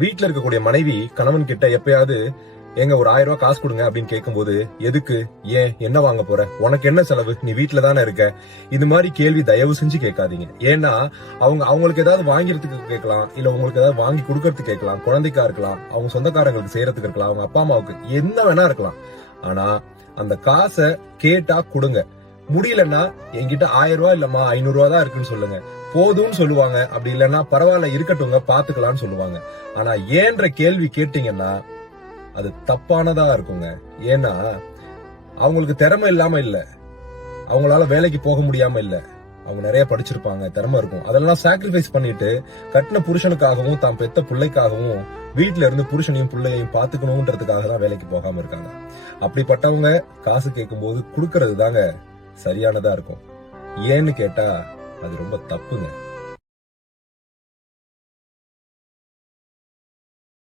வீட்டுல இருக்கக்கூடிய மனைவி கணவன் கிட்ட எப்பயாவது எங்க ஒரு 1000 ரூபாய் காசு கொடுங்க அப்படின்னு கேட்கும்போது, எதுக்கு, ஏன், என்ன வாங்க போற, உனக்கு என்ன செலவு, நீ வீட்டுல தானே இருக்க, இது மாதிரி கேள்வி தயவு செஞ்சு கேட்காதீங்க. ஏன்னா அவங்களுக்கு ஏதாவது வாங்கிறதுக்கு கேட்கலாம், இல்ல உங்களுக்கு ஏதாவது வாங்கி கொடுக்கறதுக்கு கேட்கலாம், குழந்தைக்கா இருக்கலாம், அவங்க சொந்தக்காரங்களுக்கு செய்யறதுக்கு இருக்கலாம், அவங்க அப்பா அம்மாவுக்கு என்ன வேணா இருக்கலாம். ஆனா அந்த காசை கேட்டா கொடுங்க. முடியலன்னா என்கிட்ட 1000 ரூபாய் இல்லம்மா 500 ரூபாய் தான் இருக்குன்னு சொல்லுங்க, போதும்னு சொல்லுவாங்க. அப்படி இல்லைன்னா பரவாயில்ல இருக்கட்டும்ங்க பாத்துக்கலாம்னு சொல்லுவாங்க. ஆனா ஏன்ற கேள்வி கேட்டீங்கன்னா அது தப்பானதா இருக்குங்க. ஏன்னா அவங்களுக்கு திறமை இல்லாம இல்ல, அவங்களால வேலைக்கு போக முடியாம இல்ல, அவங்க நிறைய படிச்சிருப்பாங்க, திறமை இருக்கும். அதெல்லாம் சாக்ரிஃபைஸ் பண்ணிட்டு கட்டின புருஷனுக்காகவும் தான் பெத்த பிள்ளைக்காகவும் வீட்டுல இருந்து புருஷனையும் பிள்ளையையும் பாத்துக்கணும்ன்றதுக்காக தான் வேலைக்கு போகாம இருக்காங்க. அப்படிப்பட்டவங்க காசு கேட்கும் போது கொடுக்கறது தாங்க சரியானதா இருக்கும். ஏன்னு கேட்டா அது ரொம்ப தப்புங்க.